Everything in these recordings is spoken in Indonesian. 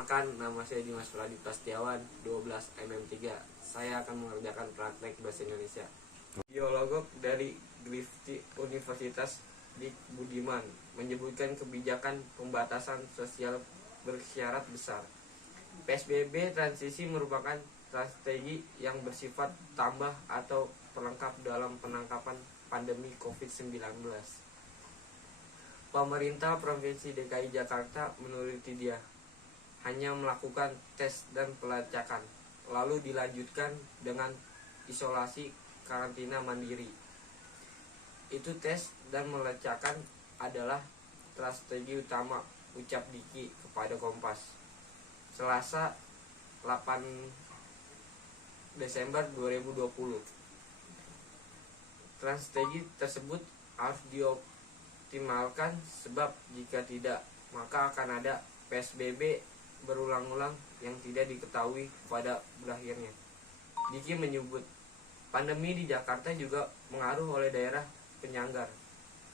Perkenalkan, nama saya Dimas Pradipta Setiawan, 12 MM3. Saya akan mengerjakan praktek bahasa Indonesia. Biolog dari Griffith Universitas Dik Budiman menyebutkan kebijakan pembatasan sosial bersyarat besar. PSBB transisi merupakan strategi yang bersifat tambah atau pelengkap dalam penangkapan pandemi COVID-19. Pemerintah Provinsi DKI Jakarta menurut dia hanya melakukan tes dan pelacakan, lalu dilanjutkan dengan isolasi karantina mandiri. Itu tes dan pelacakan adalah strategi utama, ucap Diki kepada Kompas Selasa 8 Desember 2020. Strategi tersebut harus dioptimalkan sebab jika tidak maka akan ada PSBB berulang-ulang yang tidak diketahui pada berakhirnya. Diki menyebut pandemi di Jakarta juga mengaruh oleh daerah penyanggar,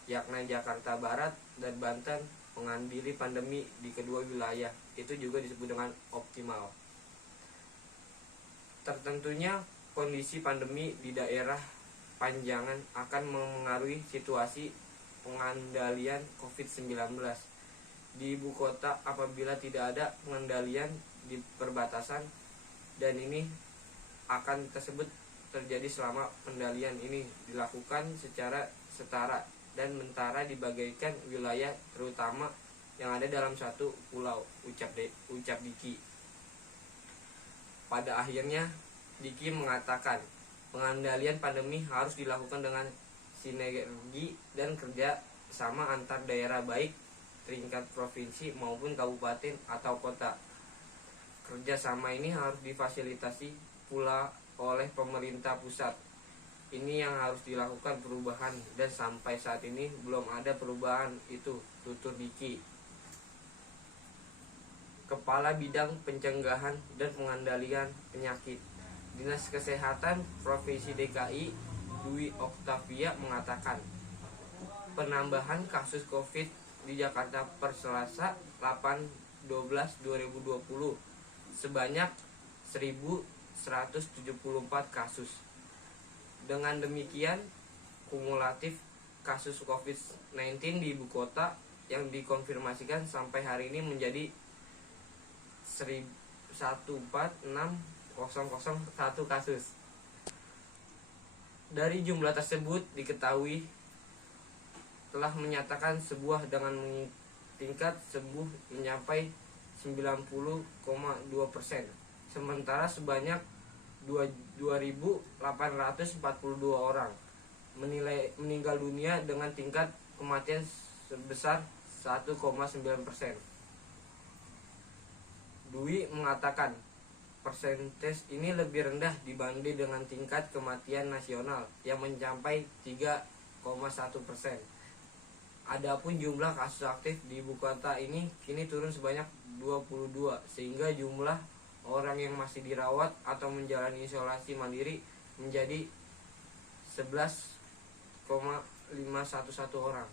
yakni Jakarta Barat dan Banten mengambil pandemi di kedua wilayah. Itu juga disebut dengan optimal. Tertentunya kondisi pandemi di daerah panjangan akan mengaruhi situasi pengendalian COVID-19 di ibu kota apabila tidak ada pengendalian di perbatasan, dan ini akan tersebut terjadi selama pengendalian ini dilakukan secara setara dan mentara di bagian wilayah terutama yang ada dalam satu pulau, ucap Diki. Pada akhirnya Diki mengatakan pengendalian pandemi harus dilakukan dengan sinergi dan kerja sama antar daerah baik tingkat provinsi maupun kabupaten atau kota. Kerjasama ini harus difasilitasi pula oleh pemerintah pusat. Ini yang harus dilakukan perubahan, dan sampai saat ini belum ada perubahan itu, tutur Diki. Kepala Bidang Pencegahan dan Pengendalian Penyakit Dinas Kesehatan Provinsi DKI, Dwi Oktavia mengatakan penambahan kasus COVID di Jakarta per Selasa 8/12/2020 sebanyak 1.174 kasus. Dengan demikian, kumulatif kasus COVID-19 di ibu kota yang dikonfirmasikan sampai hari ini menjadi 146.001 kasus. Dari jumlah tersebut diketahui telah menyatakan sembuh dengan tingkat sembuh mencapai 90,2%. Sementara sebanyak 2.842 orang meninggal dunia dengan tingkat kematian sebesar 1,9%. Dwi mengatakan persentase ini lebih rendah dibanding dengan tingkat kematian nasional yang mencapai 3,1%. Adapun jumlah kasus aktif di ibu kota ini kini turun sebanyak 22, sehingga jumlah orang yang masih dirawat atau menjalani isolasi mandiri menjadi 11,511 orang.